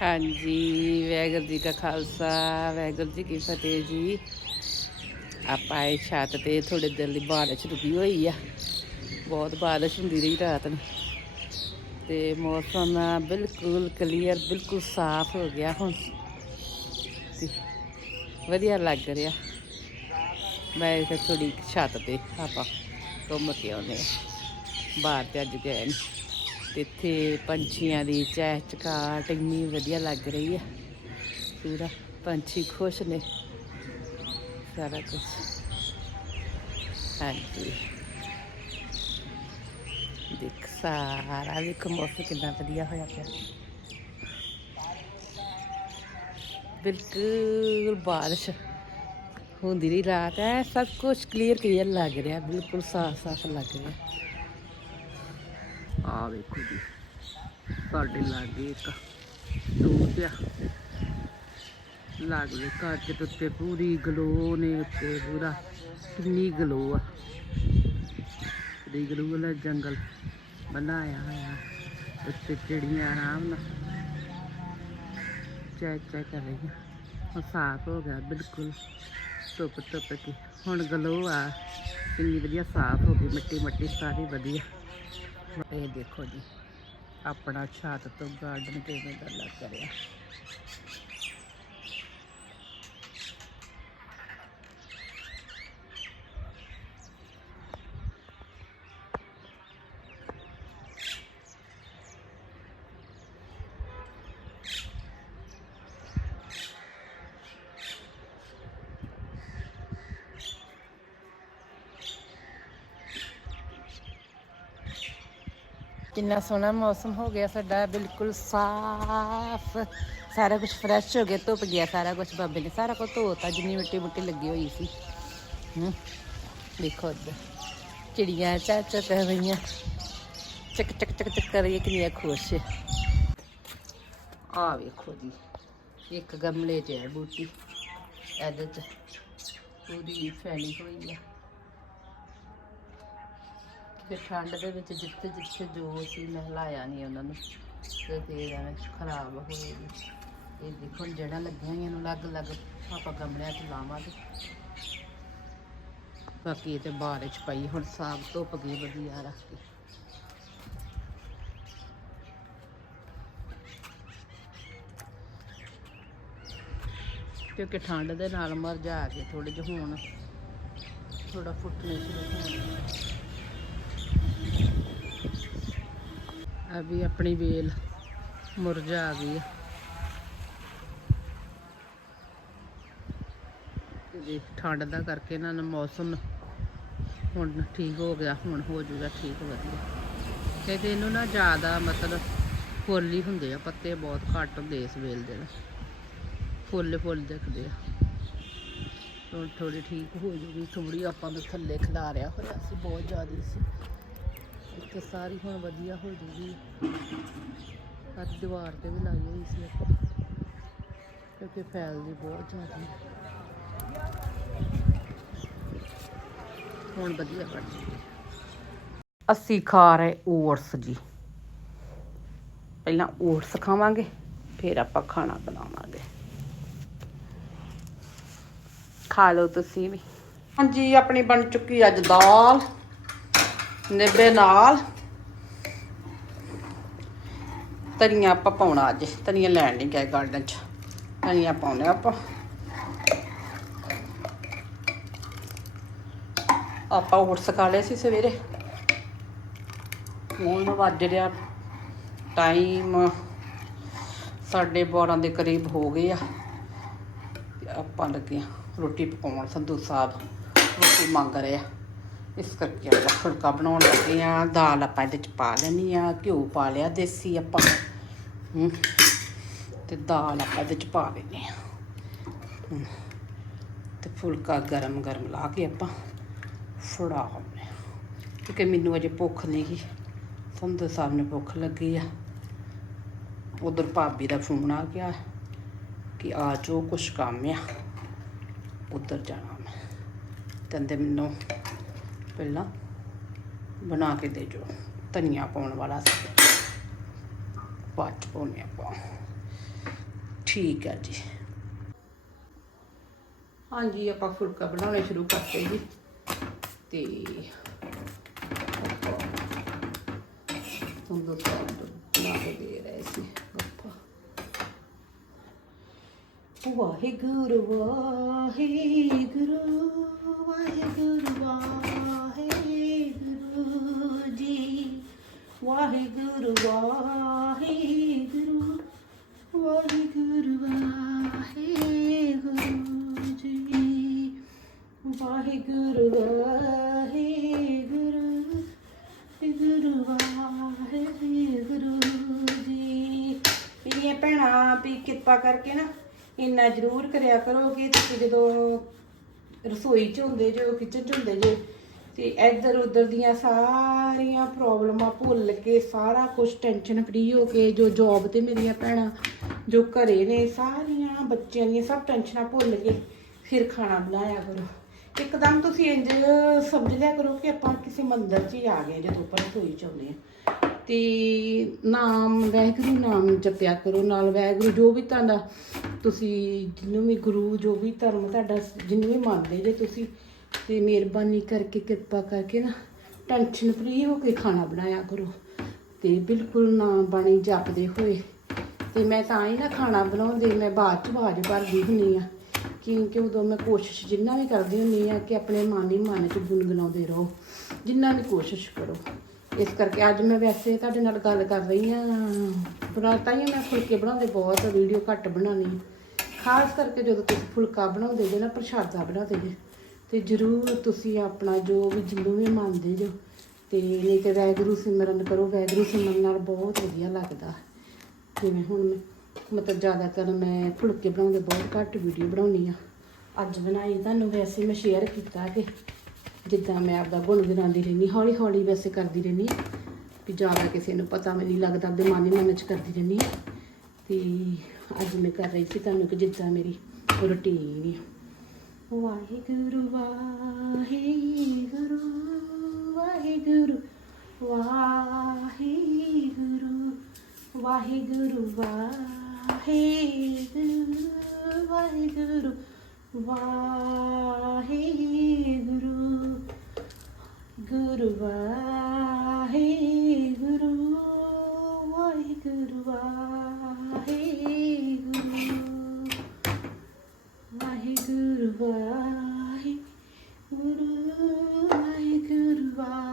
ਹਾਂਜੀ ਵੈਗੁਰੂ ਜੀ ਕਾ ਖਾਲਸਾ ਵੈਗੁਰੂ ਜੀ ਕੀ ਫਤਿਹ ਜੀ। ਆਪਾਂ ਇਹ ਛੱਤ ਤੇ ਥੋੜੇ ਦਿਨ ਲਈ ਬਾਰਿਸ਼ ਰੁਕੀ ਹੋਈ ਆ। ਬਹੁਤ ਬਾਰਿਸ਼ ਹੁੰਦੀ ਰਹੀ ਰਾਤ ਨੂੰ। ਤੇ ਮੌਸਮ ਬਿਲਕੁਲ ਕਲੀਅਰ ਬਿਲਕੁਲ ਸਾਫ਼ ਹੋ ਗਿਆ ਹੁਣ। ਤੇ ਵਧੀਆ ਲੱਗ ਰਿਹਾ। ਮੈਂ ਇੱਥੇ ਥੋੜੀ ਛੱਤ ਤੇ ਆਪਾਂ ਘੁੰਮ ਕੇ ਆਉਂਦੇ ਹਾਂ। ਬਾਹਰ ਤੇ ਅੱਜ ਗਏ ਨਹੀਂ ਤੇ ਇੱਥੇ ਪੰਛੀਆਂ ਦੀ ਚਹਿ ਚਕਾਟ ਇੰਨੀ ਵਧੀਆ ਲੱਗ ਰਹੀ ਹੈ ਪੂਰਾ ਪੰਛੀ ਖੁਸ਼ ਨੇ। ਸਾਰਾ ਕੁਝ ਹਾਂਜੀ। ਦੇਖ, ਸਾਰਾ ਵੇਖ, ਮੌਸਮ ਕਿੰਨਾ ਵਧੀਆ ਹੋਇਆ ਪਿਆ। ਬਿਲਕੁਲ ਬਾਰਿਸ਼ ਹੁੰਦੀ ਰਹੀ ਰਾਤ। ਹੈ ਸਭ ਕੁਝ ਕਲੀਅਰ ਕਲੀਅਰ ਲੱਗ ਰਿਹਾ, ਬਿਲਕੁਲ ਸਾਫ਼ ਸਾਫ਼ ਲੱਗ ਰਿਹਾ। ਵੇਖੋ ਜੀ ਸਾਡੇ ਲਾਗੇ ਇੱਕ ਟੂਟ ਆ। ਲਾਗੇ ਘਰ ਦੇ ਉੱਤੇ ਪੂਰੀ ਗਲੋ ਨੇ ਉੱਤੇ ਪੂਰਾ, ਕਿੰਨੀ ਗਲੋ ਆ। ਦੀ ਗਲੋ ਵਾਲਾ ਜੰਗਲ ਬਣਾਇਆ ਹੋਇਆ। ਉੱਤੇ ਚਿੜੀਆਂ ਆਰਾਮ ਨਾਲ ਚੈ ਚੈ ਕਰ ਰਹੀਆਂ। ਹੁਣ ਸਾਫ਼ ਹੋ ਗਿਆ, ਬਿਲਕੁਲ ਧੁੱਪ ਧੁੱਪ ਕੇ। ਹੁਣ ਗਲੋ ਆ। ਕਿੰਨੀ ਵਧੀਆ ਸਾਫ਼ ਹੋ ਗਈ ਮਿੱਟੀ ਮਿੱਟੀ ਸਾਰੀ ਵਧੀਆ। ਇਹ ਦੇਖੋ ਜੀ ਆਪਣਾ ਛੱਤ ਤੋਂ ਗਾਰਡਨ ਕਿਵੇਂ ਦਾ ਲੱਗ ਰਿਹਾ। ਕਿੰਨਾ ਸੋਹਣਾ ਮੌਸਮ ਹੋ ਗਿਆ ਸਾਡਾ, ਬਿਲਕੁਲ ਸਾਫ਼। ਸਾਰਾ ਕੁਝ ਫਰੈਸ਼ ਹੋ ਗਿਆ, ਧੁੱਪ ਗਿਆ ਸਾਰਾ ਕੁਝ ਬਾਬੇ ਨੇ ਸਾਰਾ ਕੁਝ ਧੋਤਾ, ਜਿੰਨੀ ਮਿੱਟੀ ਮੁੱਟੀ ਲੱਗੀ ਹੋਈ ਸੀ। ਹੂੰ, ਦੇਖੋ ਉੱਧਰ ਚਿੜੀਆਂ ਚਾ ਕਰ ਰਹੀਆਂ। ਚੱਕ ਚੱਕ ਚੱਕ ਚੱਕ ਕਰ ਰਹੀਆਂ, ਕਿੰਨੀਆਂ ਖੁਸ਼। ਆ ਵੇਖੋ ਜੀ, ਇੱਕ ਗਮਲੇ 'ਚ ਹੈ ਬੂਟੀ, ਇਹਦੇ 'ਚ ਪੂਰੀ ਫੈਲੀ ਹੋਈ ਆ। ਤੇ ਠੰਡ ਦੇ ਵਿੱਚ ਜਿੱਥੇ ਜਿੱਥੇ ਜੋ ਸੀ ਮੈਂ ਹਿਲਾਇਆ ਨਹੀਂ ਉਹਨਾਂ ਨੂੰ। ਤੇ ਫਿਰ ਐਵੇਂ ਖਰਾਬ ਹੋਏਗੀ ਇਹ ਦੇਖੋ ਜੜਾਂ ਲੱਗੀਆਂ ਹੋਈਆਂ ਨੂੰ, ਅਲੱਗ ਅਲੱਗ ਆਪਾਂ ਗਮਲਿਆਂ 'ਚ ਲਾਵਾਂਗੇ। ਬਾਕੀ ਇਹ ਤੇ ਬਾਰਿਸ਼ ਪਈ, ਹੁਣ ਸਾਫ਼ ਧੁੱਪ ਗਈ ਵਧੀਆ ਰੱਖ ਕੇ। ਕਿਉਂਕਿ ਠੰਡ ਦੇ ਨਾਲ ਮਰ ਜਾ ਕੇ ਥੋੜੇ ਜਿਹੇ ਹੁਣ ਥੋੜਾ ਫੁੱਟਣੇ ਸ਼ੁਰੂ ਹੋਣ। ਆ ਵੀ ਆਪਣੀ ਵੇਲ, ਮੁਰਝਾ ਗਈ ਆ। ਤੇ ਠੰਡ ਦਾ ਕਰਕੇ ਇਹਨਾਂ ਨੂੰ ਮੌਸਮ ਹੁਣ ਠੀਕ ਹੋ ਗਿਆ, ਹੁਣ ਹੋ ਜੂਗਾ ਠੀਕ ਵਧੀਆ। ਤੇ ਤੇ ਇਹਨੂੰ ਨਾ ਜ਼ਿਆਦਾ ਮਤਲਬ ਫੁੱਲ ਹੀ ਹੁੰਦੇ ਆ, ਪੱਤੇ ਬਹੁਤ ਘੱਟ ਹੁੰਦੇ ਇਸ ਵੇਲ ਦੇ ਨਾ ਫੁੱਲ ਫੁੱਲ ਦਿਖਦੇ ਆ। ਹੁਣ ਥੋੜੀ ਠੀਕ ਹੋ ਜੂਗੀ ਥੋੜੀ ਆਪਾਂ ਨੂੰ ਥੱਲੇ ਖਿਲਾ ਖਿਲਾਰਿਆ ਹੋਇਆ ਸੀ, ਬਹੁਤ ਜ਼ਿਆਦਾ ਸੀ। ਇੱਥੇ ਸਾਰੀ ਹੁਣ ਵਧੀਆ ਹੋ ਜੂਗੀ। ਅੱਜ ਦੀਵਾਰ ਤੇ ਵੀ ਲਾਈ ਹੋਈ ਸੀ। ਕਿਉਂਕਿ ਫੈਲਦੀ ਬਹੁਤ ਜ਼ਿਆਦਾ। ਹੁਣ ਵਧੀਆ ਬਣ ਅਸੀਂ ਖਾ ਰਹੇ ਓਟਸ ਜੀ। ਪਹਿਲਾਂ ਓਟਸ ਖਾਵਾਂਗੇ ਫਿਰ ਆਪਾਂ ਖਾਣਾ ਬਣਾਵਾਂਗੇ। ਖਾ ਲਓ ਤੁਸੀਂ ਵੀ। ਹਾਂਜੀ ਆਪਣੀ ਬਣ ਚੁੱਕੀ ਅੱਜ ਦਾਲ। ਨਿੱਬੇ ਨਾਲ। ਧਨੀਆ ਆਪਾਂ ਪਾਉਣਾ ਅੱਜ। ਧਨੀਆ ਲੈਣ ਨਹੀਂ ਗਏ ਗਾਰਡਨ ਚ। ਧਨੀਆ ਪਾਉਣੇ ਆਪਾਂ। ਆਪਾਂ ਉਟਸ ਖਾ ਲਏ ਸੀ ਸਵੇਰੇ। ਹੁਣ ਵੱਜ ਰਿਹਾ ਟਾਈਮ ਸਾਢੇ 12 ਦੇ ਕਰੀਬ ਹੋ ਗਏ ਆ। ਆਪਾਂ ਲੱਗੇ ਰੋਟੀ ਪਕਾਉਣ। ਸੰਧੂ ਸਾਹਿਬ ਰੋਟੀ ਮੰਗ ਰਹੇ ਆ। ਇਸ ਕਰਕੇ ਆਪਾਂ ਫੁਲਕਾ ਬਣਾਉਣ ਲੱਗੇ ਆ ਦਾਲ ਆਪਾਂ ਇਹਦੇ ਚ ਪਾ ਲੈਣੀ ਆ ਘਿਓ ਪਾ ਲਿਆ, ਦੇਸੀ ਆਪਾਂ। ਹੂੰ। ਤੇ ਦਾਲ ਆਪਾਂ ਇਹਦੇ ਚ ਪਾ ਲੈਣੀ ਆ ਹੂੰ। ਤੇ ਫੁਲਕਾ ਗਰਮ ਗਰਮ ਲਾ ਕੇ ਆਪਾਂ ਫੜਾ ਆਉਂਦੇ ਆ ਕਿਉਂਕਿ ਮੈਨੂੰ ਅਜੇ ਭੁੱਖ ਨਹੀਂ ਗਈ ਸੰਧੂ ਸਾਹਿਬ ਨੇ ਭੁੱਖ ਲੱਗੀ ਆ। ਉਧਰ ਭਾਬੀ ਦਾ ਫੋਨ ਆ ਗਿਆ ਕਿ ਆ ਜੋ ਕੁਛ ਕੰਮ ਆ। ਉਧਰ ਜਾਣਾ ਮੈਂ। ਕਹਿੰਦੇ ਮੈਨੂੰ ਪਹਿਲਾਂ ਬਣਾ ਕੇ ਦੇ ਜੋ। ਧਨੀਆ ਪਾਉਣ ਵਾਲਾ ਸੀ। ਬਾਅਦ ਚ ਆਪਾਂ। ਠੀਕ ਹੈ ਜੀ। ਹਾਂਜੀ, ਆਪਾਂ ਫੁਲਕਾ ਬਣਾਉਣਾ ਸ਼ੁਰੂ ਕਰਤੇ ਜੀ। ਤੇ ਤੁਹਾਨੂੰ ਦੱਸਾਂ ਬਣਾ ਕੇ ਦੇ ਰਹੇ ਸੀ। ਵਾਹਿਗੁਰੂ ਵਾਹਿਗੁਰੂ ਵਾਹਿਗੁਰੂ ਵਾਹਿਗੁਰੂ ਜੀ ਵਾਹਿਗੁਰੂ ਵਾਹਿਗੁਰੂ ਵਾਹਿਗੁਰੂ ਵਾਹਿਗੁਰੂ ਜੀ ਵਾਹਿਗੁਰੂ ਵਾਹਿਗੁਰੂ ਵਾਹਿਗੁਰੂ ਵਾਹਿਗੁਰੂ ਜੀ ਮੇਰੀਆਂ ਭੈਣਾਂ ਵੀ ਕਿਰਪਾ ਕਰਕੇ ਨਾ ਇੰਨਾ ਜ਼ਰੂਰ ਕਰਿਆ ਕਰੋ ਕਿ ਤੁਸੀਂ ਜਦੋਂ ਰਸੋਈ 'ਚ ਹੁੰਦੇ ਜੋ ਕਿਚਨ 'ਚ ਹੁੰਦੇ ਜੇ, ਤੇ ਇੱਧਰ ਉੱਧਰ ਦੀਆਂ ਸਾਰੀਆਂ ਪ੍ਰੋਬਲਮਾਂ ਭੁੱਲ ਕੇ ਸਾਰਾ ਕੁਝ ਟੈਨਸ਼ਨ ਫਰੀ ਹੋ ਕੇ ਜੋ ਜੌਬ ਤੇ ਮੇਰੀਆਂ ਭੈਣਾਂ, ਜੋ ਘਰੇ ਨੇ, ਸਾਰੀਆਂ ਬੱਚਿਆਂ ਦੀਆਂ ਸਭ ਟੈਨਸ਼ਨਾਂ ਭੁੱਲ ਕੇ ਫਿਰ ਖਾਣਾ ਬਣਾਇਆ ਕਰੋ। ਇੱਕਦਮ ਤੁਸੀਂ ਇੰਜ ਸਮਝ ਲਿਆ ਕਰੋ ਕਿ ਆਪਾਂ ਕਿਸੇ ਮੰਦਿਰ 'ਚ ਹੀ ਆ ਗਏ ਜਦੋਂ ਆਪਾਂ ਰਸੋਈ 'ਚ ਆਉਂਦੇ ਆ ਤੇ ਨਾਮ, ਵਾਹਿਗੁਰੂ ਨਾਮ ਜਪਿਆ ਕਰੋ। ਨਾਲ ਵਾਹਿਗੁਰੂ ਜੋ ਵੀ ਤੁਹਾਡਾ, ਤੁਸੀਂ ਜਿਹਨੂੰ ਵੀ ਗੁਰੂ, ਜੋ ਵੀ ਧਰਮ ਤੁਹਾਡਾ ਜਿਹਨੂੰ ਵੀ ਮੰਨਦੇ ਜੇ ਤੁਸੀਂ, ਤੇ ਮਿਹਰਬਾਨੀ ਕਰਕੇ, ਕਿਰਪਾ ਕਰਕੇ ਨਾ ਟੈਨਸ਼ਨ ਫਰੀ ਹੋ ਕੇ ਖਾਣਾ ਬਣਾਇਆ ਕਰੋ। ਤੇ ਬਿਲਕੁਲ ਨਾਮ ਬਾਣੀ ਜਪਦੇ ਹੋਏ। ਤੇ ਮੈਂ ਤਾਂ ਹੀ ਨਾ ਖਾਣਾ ਬਣਾਉਂਦੇ, ਮੈਂ ਬਾਅਦ ਚ ਆਵਾਜ਼ ਭਰਦੀ ਹੁੰਨੀ ਆ ਕਿਉਂਕਿ ਉਦੋਂ ਮੈਂ ਕੋਸ਼ਿਸ਼ ਜਿੰਨਾ ਵੀ ਕਰਦੀ ਹੁੰਨੀ ਆ ਕਿ ਆਪਣੇ ਮਨ ਹੀ ਮਨ ਚ ਗੁੰਗਣਾਉਂਦੇ ਰਹੋ। ਜਿੰਨਾ ਵੀ ਕੋਸ਼ਿਸ਼ ਕਰੋ। ਇਸ ਕਰਕੇ ਅੱਜ ਮੈਂ ਵੈਸੇ ਤੁਹਾਡੇ ਨਾਲ ਗੱਲ ਕਰ ਰਹੀ ਆ ਬਣਾ ਤਾਂ ਹੀ ਮੈਂ ਫੁਲਕੇ ਬਣਾਉਂਦੇ ਬਹੁਤ, ਵੀਡੀਓ ਘੱਟ ਬਣਾਉਣੀ ਖਾਸ ਕਰਕੇ ਜਦੋਂ ਤੁਸੀਂ ਫੁਲਕਾ ਬਣਾਉਂਦੇ ਜੇ ਨਾ, ਪ੍ਰਸ਼ਾਦਾ ਬਣਾਉਂਦੇ ਜੇ, ਤੇ ਜ਼ਰੂਰ ਤੁਸੀਂ ਆਪਣਾ ਜੋ ਵੀ ਜਿਹਨੂੰ ਵੀ ਮੰਨਦੇ ਜੋ, ਤੇ ਨਹੀਂ ਤੇ ਵੈਗੁਰੂ ਸਿਮਰਨ ਕਰੋ। ਵੈਗੁਰੂ ਸਿਮਰਨ ਨਾਲ ਬਹੁਤ ਵਧੀਆ ਲੱਗਦਾ। ਜਿਵੇਂ ਹੁਣ ਮੈਂ, ਮਤਲਬ ਜ਼ਿਆਦਾਤਰ ਮੈਂ ਫੁਲਕੇ ਬਣਾਉਂਦੇ ਬਹੁਤ ਘੱਟ ਵੀਡੀਓ ਬਣਾਉਣੀ ਆ ਅੱਜ ਬਣਾਈ, ਤੁਹਾਨੂੰ ਵੈਸੇ ਮੈਂ ਸ਼ੇਅਰ ਕੀਤਾ ਕਿ ਜਿੱਦਾਂ ਮੈਂ ਆਪਦਾ ਗੁਣਗੁਣਾਉਂਦੀ ਰਹਿੰਦੀ ਹੌਲੀ ਹੌਲੀ ਵੈਸੇ ਕਰਦੀ ਰਹਿੰਦੀ ਵੀ ਜ਼ਿਆਦਾ ਕਿਸੇ ਨੂੰ ਪਤਾ ਵੀ ਨਹੀਂ ਲੱਗਦਾ, ਆਪਦੇ ਮਨ ਹੀ ਮਨ ਚ ਕਰਦੀ ਰਹਿੰਦੀ ਤੇ ਅੱਜ ਮੈਂ ਕਰ ਰਹੀ ਸੀ ਤੁਹਾਨੂੰ ਕਿ ਜਿੱਦਾਂ ਮੇਰੀ ਰੁਟੀਨ ਆ। Waheguru Waheguru Waheguru Waheguru Waheguru Waheguru Waheguru Waheguru Guru, Guru,